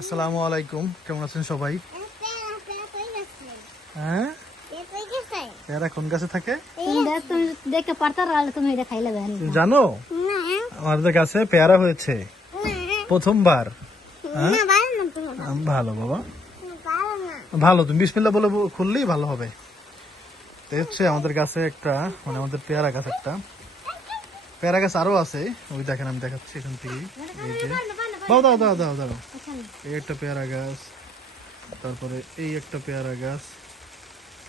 আসসালামু আলাইকুম। কেমন আছেন সবাই? হ্যাঁ? কোন গাছে থাকে? জানো? আমাদের গাছে পেয়ারা হয়েছে। প্রথমবার। হ্যাঁ? ভালো বাবা। ভালো, তুমি বলে খুললেই ভালো হবে। হচ্ছে আমাদের গাছে একটা মানে আমাদের পেয়ারা গাছ একটা। পেয়ারা গাছ আরও আছে। ওই দেখেন, আমি দেখাচ্ছি এখান থেকে। দাও দাও দাও দাও দাও। এই একটা পেয়ারা গাছ তারপরে এই একটা পেয়ারা গাছ।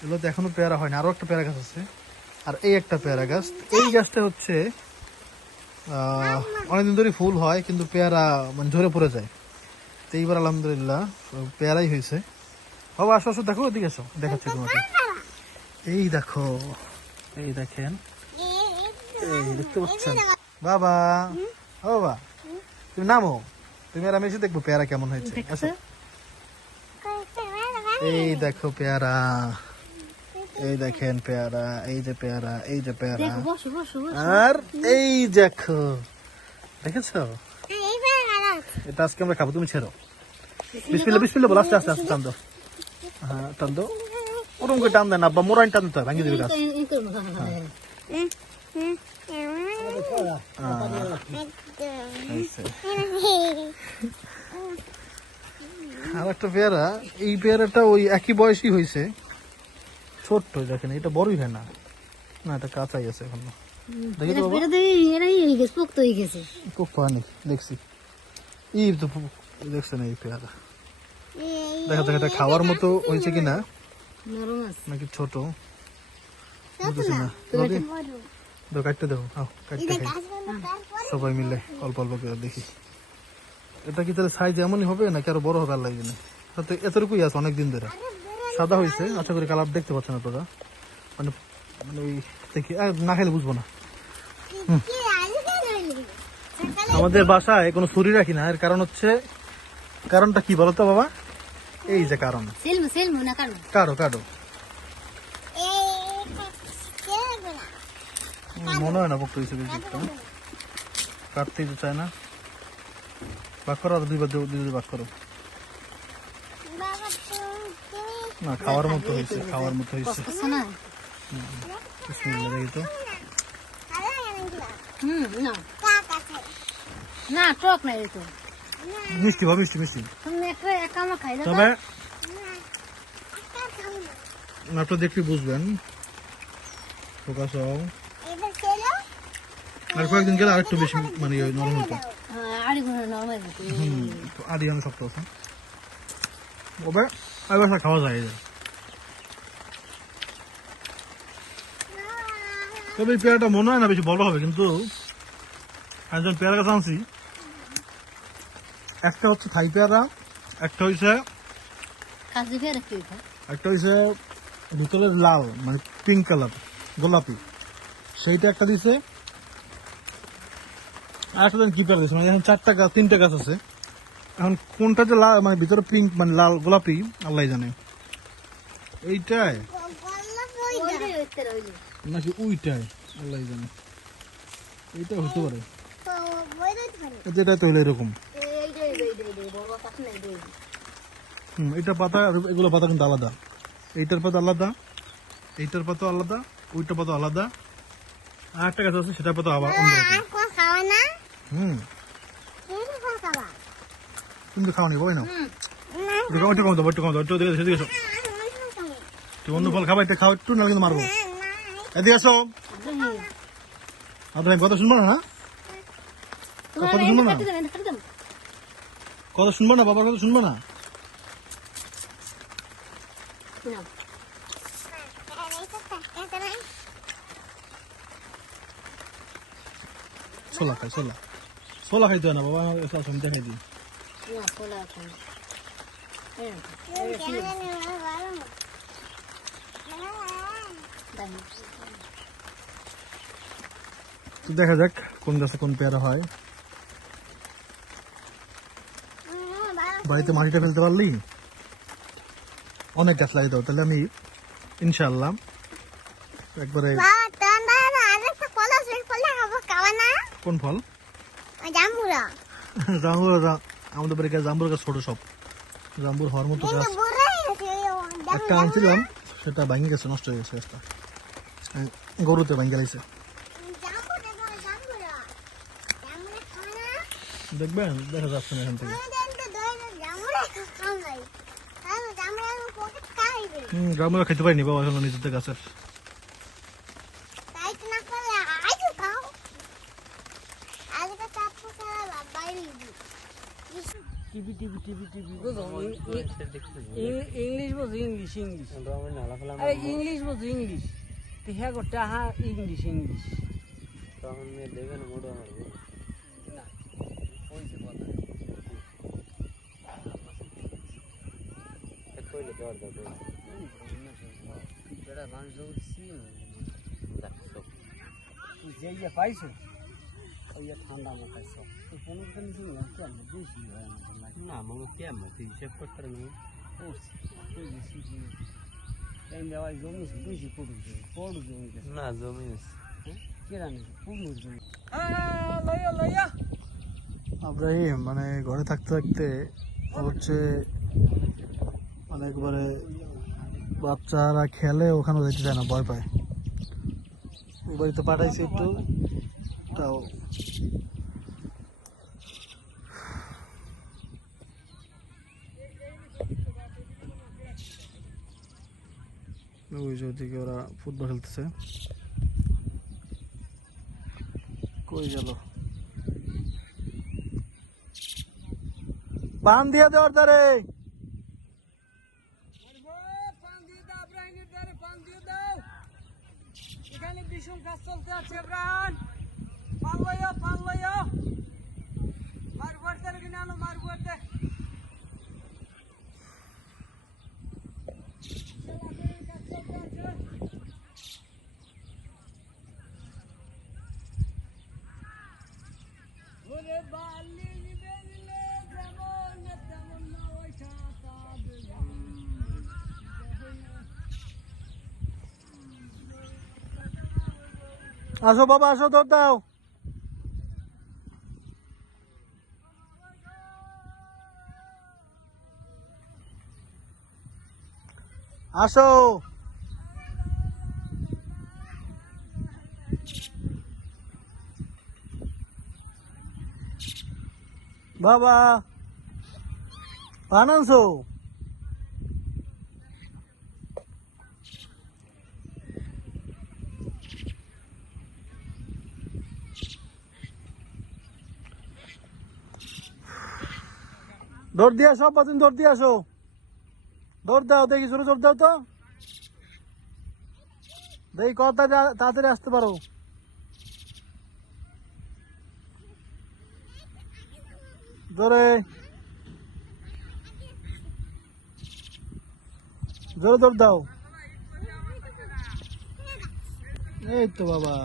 এগুলোতে এখনও পেয়ারা হয়নি আরও একটা পেয়ারা গাছ আছে। আর এই একটা পেয়ারা গাছ এই গাছটা হচ্ছে অনেকদিন ধরে ফুল হয় কিন্তু পেয়ারা মানে ঝরে পড়ে যায়। তো এইবার আলহামদুলিল্লাহ পেয়ারাই হয়েছে। বাবা আসো আসো দেখো ওদিকে আসো দেখাচ্ছি তোমাকে। এই দেখো এই দেখেন। এই দেখতে পাচ্ছেন? বাবা ও বাবা তুমি নামো। তুমি আর আমি এসে দেখব পেয়ারা কেমন হয়েছে আসো এই দেখো পেয়ারা এই দেখেন পেয়ারা এই যে পেয়ারা এই যে পেয়ারা। আর এই দেখো দেখেছ এটা আজকে আমরা খাব তুমি ছেড়ো বিসমিল্লা বিসমিল্লা বলো আস্তে আস্তে আস্তে টান দাও হ্যাঁ টান দাও ওরকম করে টান দেন আব্বা মোরাইন টান দিতে হয় ভাঙিয়ে দিবে গাছ আর একটা পেয়ারা এই পেয়ারাটা ওই একই বয়সী হয়েছে। ছোট্ট দেখেন এটা বড়ই হয় না। না এটা কাঁচাই আছে এখন। দেখছি। ই তো দেখছেন এই পেয়ারা। দেখা যাক এটা খাওয়ার মতো হয়েছে কিনা। নাকি ছোট? বুঝতেছি না। রবি কাটতে দেবো খাও কাটতে খাই। সবাই মিলে অল্প অল্প করে দেখি। এটা কি তাহলে সাইজ এমনই হবে নাকি আরও বড় হবে আল্লাহ জানে তাতে এতটুকুই আছে অনেক দিন ধরে সাদা হয়েছে আশা করি কালার দেখতে পাচ্ছেন আপনারা। মানে মানে ওই দেখি না খেলে বুঝব না। আমাদের বাসায় কোনো ছুরি রাখি না। এর কারণ হচ্ছে কারণটা কি বলতো বাবা? এই যে কারণ। কারও সেলমু না কারণ কাটো কাটো মনে হয় না বক্ত হিসেবে একটা কাটতেই তো চায় না। বাক করো আর দুইবার দুই বাক করো। না খাওয়ার মতো হয়েছে খাওয়ার মতো হয়েছে। না দেখি তো। না। না টক নাই তো। মিষ্টি বা মিষ্টি মিষ্টি। তবে আপনারা দেখলে বুঝবেন। ফোকাস হও। আর কয়েকদিন গেলে আরেকটু বেশি মানে নরম হতো। আড়ি ঘণ্টা আদি আমি শক্ত আছে তবে আর বাসা খাওয়া যায়। তবে এই পেয়ারাটা মনে হয় না বেশি বড় হবে কিন্তু আমি যখন পেয়ারা গাছ আনছি একটা হচ্ছে থাই পেয়ারা একটা দিতে একটা হচ্ছে ভিতরে লাল মানে পিঙ্ক কালার গোলাপি। সেইটা একটা দিছে। আর একটা কি পেয়ারা দিছে মানে চারটা গাছ, তিনটা গাছ আছে। এখন কোনটা যে লাল মানে ভিতরে পিঙ্ক মানে লাল, গোলাপি, আল্লাহ জানে। এইটাই? নাকি ওইটাই? আল্লাহ জানে। এইটা হতে পারে। যেটা তো হলো এরকম। হুম এটা পাতা, এগুলো পাতা কিন্তু আলাদা। এইটার পাতা আলাদা, এইটার পাতা আলাদা, ওইটার পাতা আলাদা। আর একটা গাছ আছে, সেটার পাতা আবার অন্যরকম হুম তুমি তো খাওনি বই না ওইটা কম দাও ওইটা কম দাও একটু দেখে সেদিকে এসো তুমি অন্য ফল খাবা এটা খাও একটু নাহলে কিন্তু মারবো এদিকে আসো আর তুমি কথা শুনব না কথা শুনব না কথা শুনব না বাবার কথা শুনব না ছোলা খাই ছোলা ছোলা খাইতে না বাবা আমার কাছে আমি দেখাই দিই দেখা যাক কোন গাছে কোন পেয়ারা হয়। বাড়িতে মাটিটা ফেলতে পারলি? অনেক গাছ লাগিয়ে দাও তাহলে আমি ইনশাল্লাহ একবারে কোন ফল? জামুরা জামুরা আমাদের বাড়ি গাছ জাম্বুর গাছ ছোট সব। জাম্বুর হওয়ার মতো গাছ। একটা আনছিলাম সেটা ভাঙে গেছে নষ্ট হয়ে গেছে গাছটা। গরুতে ভাঙে গেছে। দেখবেন দেখা যাচ্ছে না এখান থেকে। আমাদের হম গ্রামের খেতে পারিনি বাবা এখন নিজেদের গাছের তাই তো না করলে আজও খাও আজকে চাপু খেলা বাইরে TV TV TV TV. English বোঝো ইংলিশ ইংলিশ। আরে ইংলিশ বোঝো ইংলিশ। তো হ্যাঁ গো টাহা ইংলিশ ইংলিশ। না হয়েছে কথা বেড়া মানুষ তুই যে ইয়ে পাইছো ইয়ে ঠান্ডা তুই কোনো দিন কেন বেশি হয় না মনে কেমন? তুই হিসেব করতে দেওয়াই জমি বেশি পড়ু জমি পড়ু জমি না জমি আব্রাহিম মানে ঘরে থাকতে থাকতে হচ্ছে মানে একবারে বাচ্চারা খেলে ওখানে যেতে চায় না ভয় পায়। বাড়িতে পাঠাইছি একটু। তাও। ওই যে ওদিকে ওরা ফুটবল খেলতেছে। কই গেল? পান দিয়ে দিয়ে দাও এখানে ভীষণ কাজ চলতে আছে ব্রান পান লইয়া পান লইয়া মারবার তারে কিনে আনো মারবার দে ওরে বালি বেলে যেমন তেমন না ওই ছাতা আসো বাবা আসো দৌড় দাও আসো। বাবা পান আনছো? দৌড় দিয়ে আসো পাতিন দৌড় দিয়ে আসো। দৌড় দাও, দেখি শুরু দৌড় দাও। তো দেখি কত তাড়াতাড়ি আসতে পারো। জোরে। জোরে দৌড় দাও। এই তো বাবা।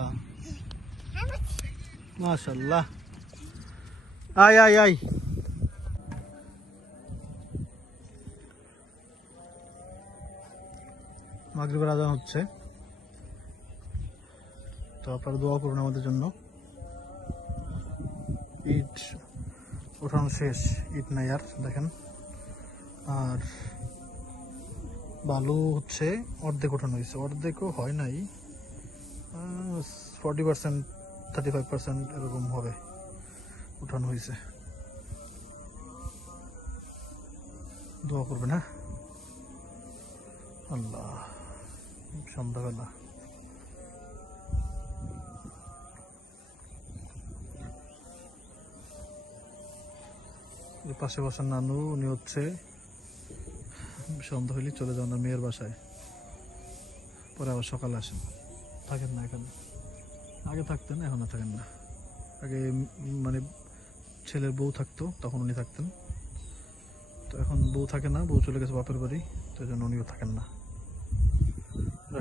মাশাল্লাহ। আয় আয় আয়। মাগরিবের আজান হচ্ছে। তো আপনারা দোয়া করুন আমাদের জন্য। ইট ওঠানো শেষ ইট নাই আর দেখেন। আর বালু হচ্ছে অর্ধেক ওঠানো হয়েছে। অর্ধেকও হয় নাই। Forty percent thirty five percent এরকম হবে উঠানো হয়েছে। দোয়া করবেন হ্যাঁ? আল্লাহ। সন্ধ্যাবেলা। পাশে বসার নানু, উনি হচ্ছে সন্ধ্যা হইলে চলে যান মেয়ের বাসায়। পরে আবার সকালে আসেন। থাকেন না এখানে। আগে থাকতেন, এখন আর থাকেন না। আগে মানে ছেলের বউ থাকতো, তখন উনি থাকতেন। তো এখন বউ থাকে না, বউ চলে গেছে বাপের বাড়ি, তো জন্য উনিও থাকেন না।